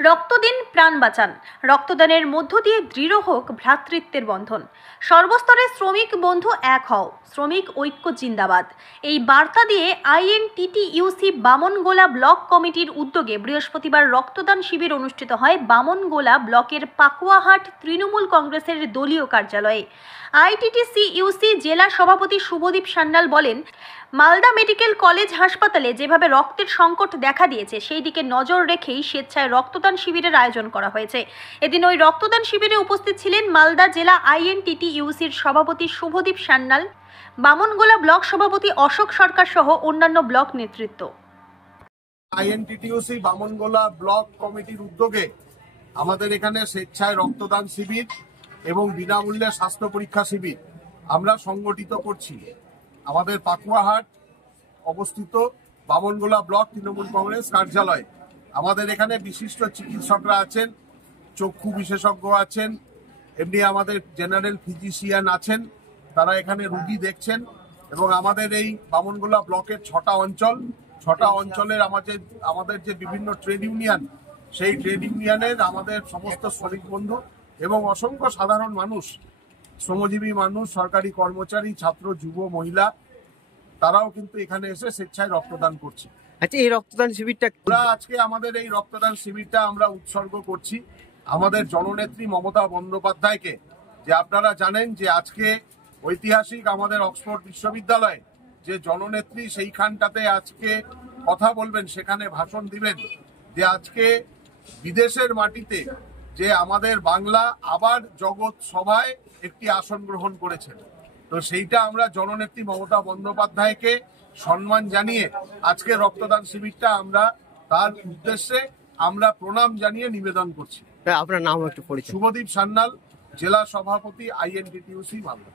রক্ত দিন, প্রাণ বাঁচান। রক্তদানের মধ্য দিয়ে দৃঢ় হোক ভ্রাতৃত্বের বন্ধন। সর্বস্তরের শ্রমিক বন্ধু এক হও, শ্রমিক ঐক্য জিন্দাবাদ। এই বার্তা দিয়ে আইএনটিটিইউসি বামনগোলা ব্লক কমিটির উদ্যোগে বৃহস্পতিবার রক্তদান শিবির অনুষ্ঠিত হয় বামনগোলা ব্লকের পাকুয়াহাট তৃণমূল কংগ্রেসের দলীয় কার্যালয়ে। আইটিটিসিইউসি জেলা সভাপতি শুভদীপ সান্যাল বলেন, মালদা মেডিকেল কলেজ হাসপাতালে যেভাবে রক্তের সংকট দেখা দিয়েছে সেই দিকে নজর রেখেই স্বেচ্ছায় রক্তদান শিবিরের আয়োজন করা হয়েছে। এদিন ওই রক্তদান শিবিরে উপস্থিত ছিলেন মালদা জেলা আইএনটিটিইউসির সভাপতি শুভদীপ সান্যাল, বামনগোলা ব্লক সভাপতি অশোক সরকার সহ অন্যান্য ব্লক নেতৃত্ব। আইএনটিটিইউসি বামনগোলা ব্লক কমিটির উদ্যোগে আমাদের এখানে স্বেচ্ছায় রক্তদান শিবির এবং বিনামূল্যে স্বাস্থ্য পরীক্ষা শিবির আমরা সংগঠিত করছি। আমাদের পাকুয়াহাট অবস্থিত বামনগোলা ব্লক তৃণমূল কংগ্রেস কার্যালয়। আমাদের এখানে বিশিষ্ট চিকিৎসকরা আছেন, চক্ষু বিশেষজ্ঞ আছেন, এমনি আমাদের জেনারেল ফিজিশিয়ান আছেন, তারা এখানে রুগী দেখছেন। এবং আমাদের এই বামনগোলা ব্লকের 6টা অঞ্চলের আমাদের যে বিভিন্ন ট্রেড ইউনিয়ন, সেই ট্রেড ইউনিয়নের আমাদের সমস্ত শ্রমিক বন্ধু এবং অসংখ্য সাধারণ মানুষ, শ্রমজীবী মানুষ, সরকারি কর্মচারী, ছাত্র, যুব, মহিলা, তারাও কিন্তু এখানে এসে স্বেচ্ছায় রক্তদান করছে। আচ্ছা, এই রক্তদান শিবিরটা আজকে আমাদের এই রক্তদান শিবিরটা আমরা উৎসর্গ করছি আমাদের জননেত্রী মমতা বন্দ্যোপাধ্যায়কে। যে আপনারা জানেন যে আজকে ঐতিহাসিক আমাদের অক্সফোর্ড বিশ্ববিদ্যালয়ে যে জননেত্রী সেইখানটাতে আজকে কথা বলবেন, সেখানে ভাষণ দিবেন, যে আজকে বিদেশের মাটিতে যে আমাদের বাংলা আবার জগৎ সভায় একটি আসন গ্রহণ করেছেন। তো সেইটা আমরা জননেত্রী মমতা বন্দ্যোপাধ্যায়কে সম্মান জানিয়ে আজকে রক্তদান শিবিরটা আমরা তার উদ্দেশ্যে আমরা প্রণাম জানিয়ে নিবেদন করছি। আপনার নাম একটু পরিচয়। শুভদীপ সান্যাল, জেলা সভাপতি, আইএনটিটিইউসি মালদা।